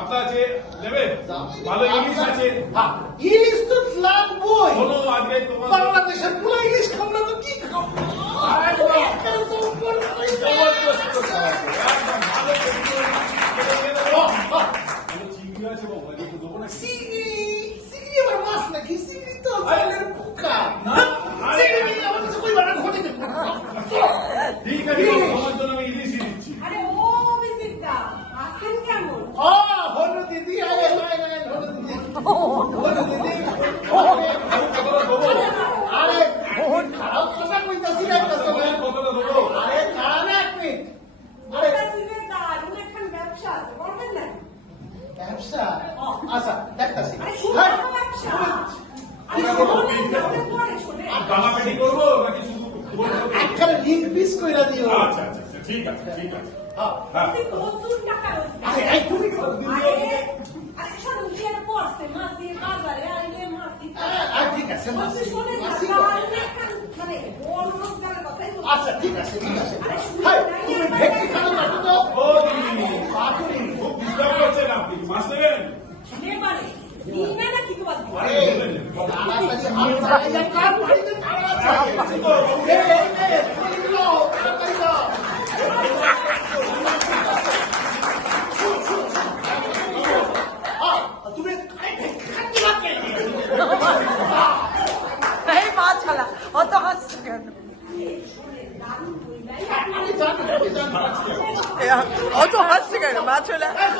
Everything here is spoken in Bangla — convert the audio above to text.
কাতলা আছে নেবে ভালো ইলিশ আছে ইলিশ তো লাগবই শোনো আজকে তোমার বাংলাদেশের পুরো ইলিশ খাবো না তো কি খাবো চিংড়ি আছে বাবা একটু দেবো না চিংড়ি আবার মাছ নাকি চিংড়ি তো জলের পোকা চিংড়ি আমার কাছে কই বানা ঘটে ঠিক আছে তোমার জন্য আমি ইলিশই দিচ্ছি আরে ও বিজিতা আছেন কেমন ও হলো দিদি আরে আরে হলো দিদি হলো দিদি আরে খারাপ কথা কইতাছি না একটা সময় কতটা দেবো আরে খারাপ না এক মিনিট আরে এটা সিনে দারুণ একখান ব্যবসা আছে করবেন না ব্যবসা আচ্ছা দেখতাছি আরে শুনুন ব্যবসা আরে শুনুন তাহলে পরে শুনে আর দামাকাটি করবো নাকি শুধু বলবো? একটা লিঙ্ক পিস কইরা দিও আচ্ছা আচ্ছা আচ্ছা, ঠিক আছে ঠিক আছে হ্যাঁ হ্যাঁ তুই প্রচুর টাকা আরে এই তুমি আরে আরে শুনুন কি আর পড়ছে মাসি বাজারে আইলে মাসি ঠিক আছে মাসি শুনে না মাসি দারুণ একখান মানে বড় রোজগারের কথাই বলছি। আচ্ছা ঠিক আছে হাই তুমি ভেটকি খানা কাটো তো ও দিদি বাপুরি খুব ডিস্টার্ব করছেন আপনি মাছ নেবেন নেবারে নিবে না কি বাদ আরে তাড়াতাড়ি হাত চালাইয়া কার বাড়িতে তাড়া আছে এই লো তাড়াতাড়ি দাও তুমি খাচ্ছি না কেন এই মা ছালা অত হাসছে কেন আমি জানি অত হাসছে কেন মা ছেলে এই